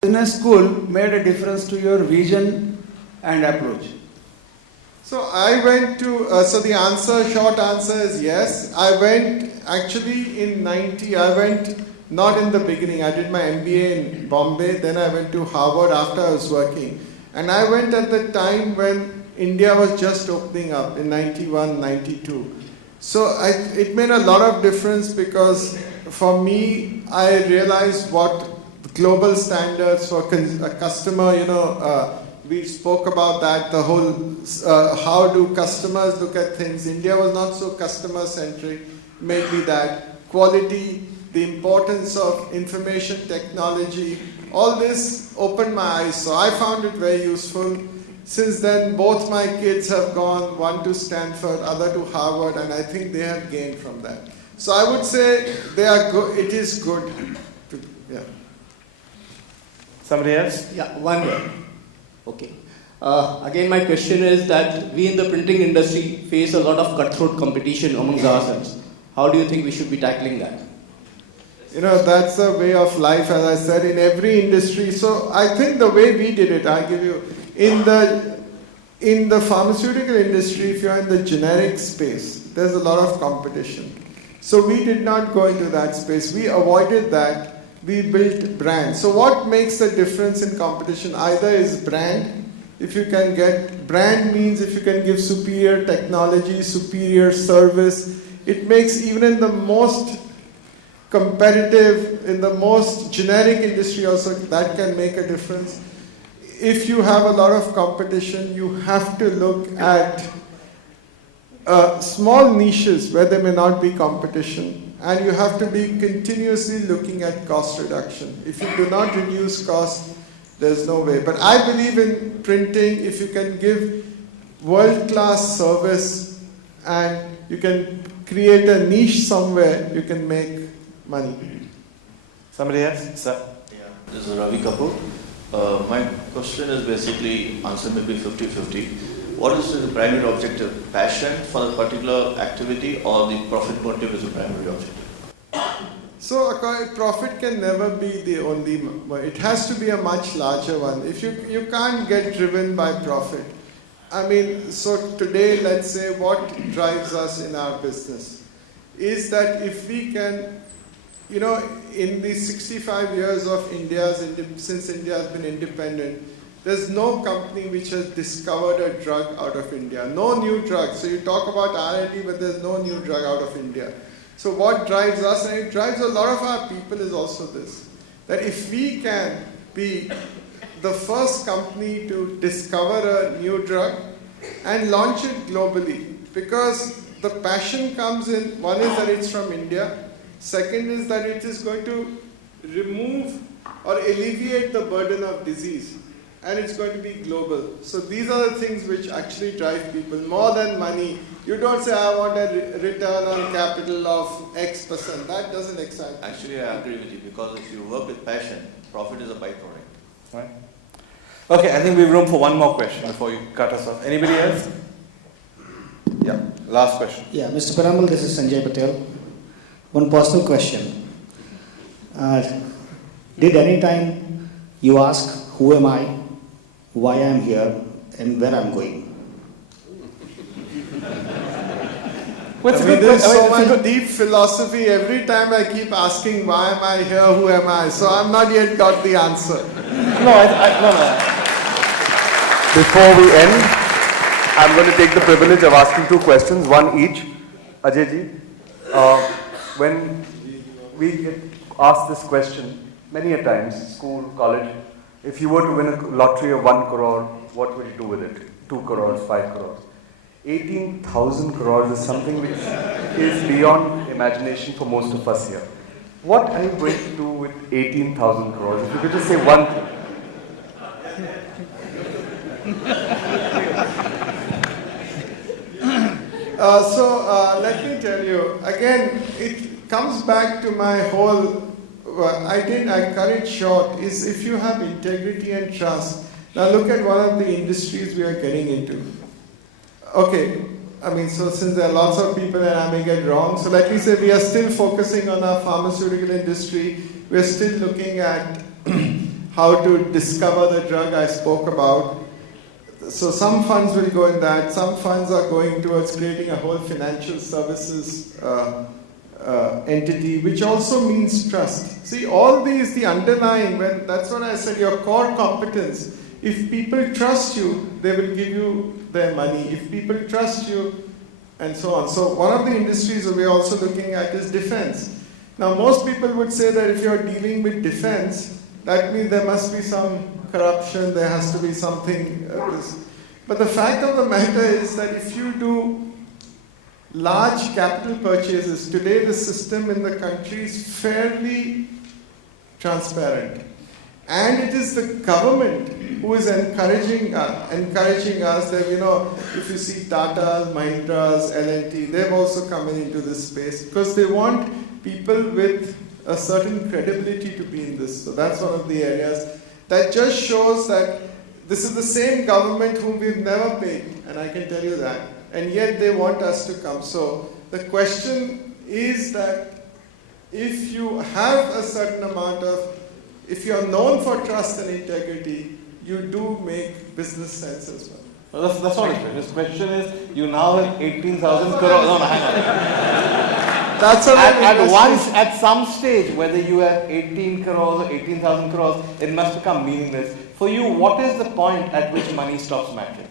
business school made a difference to your vision and approach? So I went to, so the answer, short answer is yes. I went actually in 90, I went not in the beginning. I did my MBA in Bombay, then I went to Harvard after I was working. And I went at the time when India was just opening up in 91, 92. So it made a lot of difference because for me, I realized what global standards for a customer, we spoke about that, the whole, how do customers look at things. India was not so customer-centric, made me that. Quality, the importance of information technology, all this opened my eyes. So I found it very useful. Since then, both my kids have gone, one to Stanford, other to Harvard, and I think they have gained from that. So I would say they are good. It is good. Yeah. Somebody else? Yeah, one more. Okay. Again, my question is that we in the printing industry face a lot of cutthroat competition amongst ourselves. How do you think we should be tackling that? That's a way of life, as I said, in every industry. So I think the way we did it, I'll give you, in the pharmaceutical industry, if you're in the generic space, there's a lot of competition. So we did not go into that space. We avoided that. We built brands. So what makes the difference in competition? Either is brand. If you can get, brand means if you can give superior technology, superior service, it makes even in the most competitive, in the most generic industry also, that can make a difference. If you have a lot of competition, you have to look at small niches where there may not be competition. And you have to be continuously looking at cost reduction. If you do not reduce cost, there's no way. But I believe in printing. If you can give world-class service and you can create a niche somewhere, you can make money. Somebody else? Sir? Yeah, this is Ravi Kapoor. My question is basically answer maybe 50-50. What is the primary objective? Passion for a particular activity or the profit motive is the primary objective? So profit can never be the only, it has to be a much larger one. If you can't get driven by profit. I mean, so today, let's say what drives us in our business is that if we can, in the 65 years of since India has been independent, there's no company which has discovered a drug out of India. No new drug. So you talk about R&D, but there's no new drug out of India. So what drives us, and it drives a lot of our people, is also this. That if we can be the first company to discover a new drug and launch it globally, because the passion comes in, one is that it's from India, second is that it is going to remove or alleviate the burden of disease. And it's going to be global. So these are the things which actually drive people more than money. You don't say, I want a return on capital of X%. That doesn't excite me. Actually, I agree with you because if you work with passion, profit is a byproduct. Right. Okay, I think we have room for one more question before you cut us off. Anybody else? Yeah, last question. Yeah, Mr. Piramal, this is Sanjay Patel. One personal question. Did any time you ask, who am I? Why I am here and where I am going? There's so much deep philosophy. Every time I keep asking, why am I here, who am I? So I've not yet got the answer. No. Before we end, I'm going to take the privilege of asking two questions, one each. Ajay ji, when we get asked this question many a times, school, college, if you were to win a lottery of 1 crore, what would you do with it? 2 crores, 5 crores. 18,000 crores is something which is beyond imagination for most of us here. What are you going to do with 18,000 crores? If you could just say one thing. Let me tell you, again, it comes back to my whole, I cut it short, is if you have integrity and trust. Now look at one of the industries we are getting into. Okay, so since there are lots of people and I may get wrong, so let me say we are still focusing on our pharmaceutical industry. We are still looking at how to discover the drug I spoke about. So some funds will go in that. Some funds are going towards creating a whole financial services entity, which also means trust. See, all these, the underlying, that's what I said, your core competence. If people trust you, they will give you their money. If people trust you, and so on. So one of the industries that we're also looking at is defense. Now, most people would say that if you're dealing with defense, that means there must be some corruption, there has to be something. But the fact of the matter is that if you do large capital purchases, today the system in the country is fairly transparent. And it is the government who is encouraging us that, if you see Tata's, Mahindra's, L&T, they've also come into this space because they want people with a certain credibility to be in this. So that's one of the areas. That just shows that this is the same government whom we've never paid, and I can tell you that. And yet they want us to come. So the question is that if you have a certain amount of, if you're known for trust and integrity, you do make business sense as well. No, that's not his question. His question is, you now have 18,000 crores. No, hang on. That's a At some stage, whether you have 18 crores or 18,000 crores, it must become meaningless. For you, what is the point at which money stops mattering?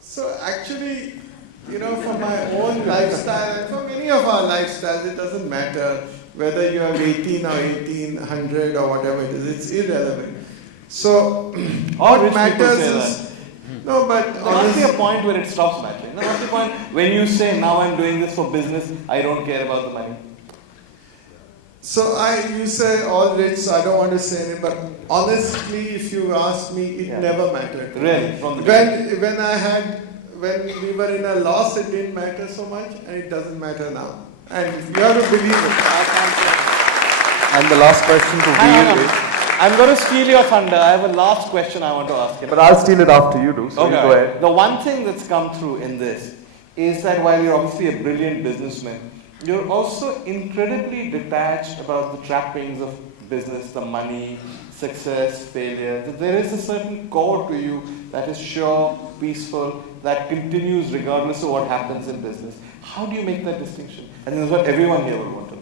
So actually, for my own lifestyle, and for many of our lifestyles, it doesn't matter whether you have 18 or 1800 or whatever it is. It's irrelevant. So what matters is... No, but there must be a point where it stops mattering. There must be a point when you say, now I'm doing this for business, I don't care about the money. So you say all rich, so I don't want to say anything, but honestly, if you ask me, it never mattered. Really? From the when we were in a loss, it didn't matter so much, and it doesn't matter now. And you have to believe it. And the last question to Veer is... I'm going to steal your thunder. I have a last question I want to ask you. But I'll steal it after you do, so you go ahead. The one thing that's come through in this is that while you're obviously a brilliant businessman, you're also incredibly detached about the trappings of business, the money, success, failure. That there is a certain core to you that is sure, peaceful, that continues regardless of what happens in business. How do you make that distinction? And this is what everyone here would want to know.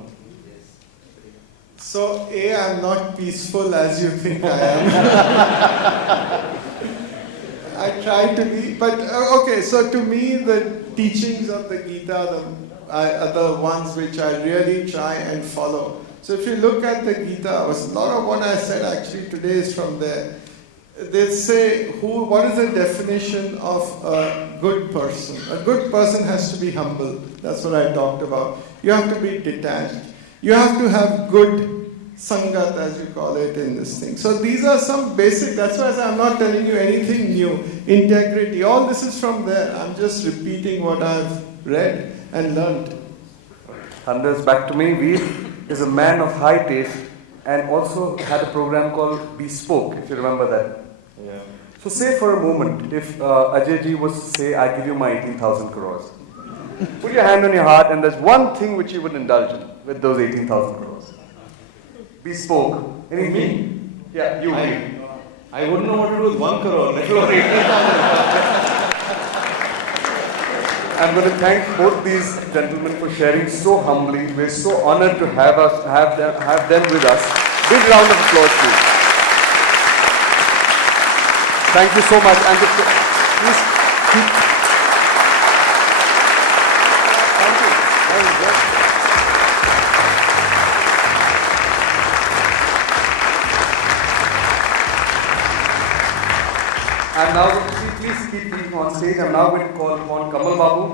So, I'm not peaceful as you think I am. I try to be, but okay, so to me, the teachings of the Gita are the ones which I really try and follow. So if you look at the Gita, a lot of what I said actually today is from there. They say, what is the definition of a good person? A good person has to be humble. That's what I talked about. You have to be detached. You have to have good sangat, as you call it in this thing. So these are some basic, that's why I'm not telling you anything new. Integrity, all this is from there. I'm just repeating what I've read and learned. Thunder's back to me. Veer is a man of high taste and also had a program called Bespoke, if you remember that. Yeah. So say for a moment, if Ajay ji was to say, I give you my 18,000 crores. Put your hand on your heart and there's one thing which you would indulge in with those 18,000 crores. Bespoke. Anything? Yeah, you. I wouldn't know what to do with 1 crore. Let alone 18,000. I'm going to thank both these gentlemen for sharing so humbly. We're so honored to have them with us. Big round of applause, please. Thank you so much. And please keep. Thank you. Very good. I'm now going to please keep being on stage. I'm now going to call upon Kamal Babu.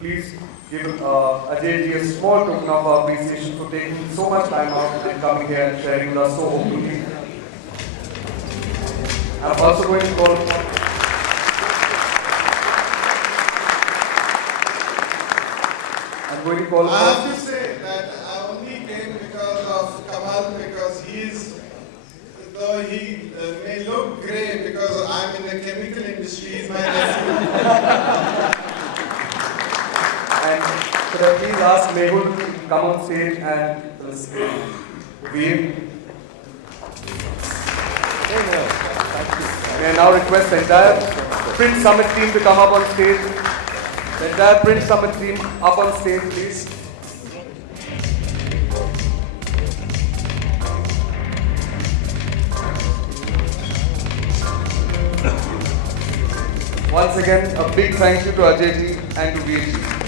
Please give Ajay ji a small token of our appreciation for taking so much time out and coming here and sharing with us so openly. I'm also going to call upon I have to say that I only came because of Kamal, because though he may look grey because I'm in the chemical industry, he's my nephew. And could I please ask Mehul to come on stage and Veer. May I now request the entire Print Summit team to come up on stage. The entire Print Summit team up on stage, please. Once again, a big thank you to Ajay ji and to Veer ji.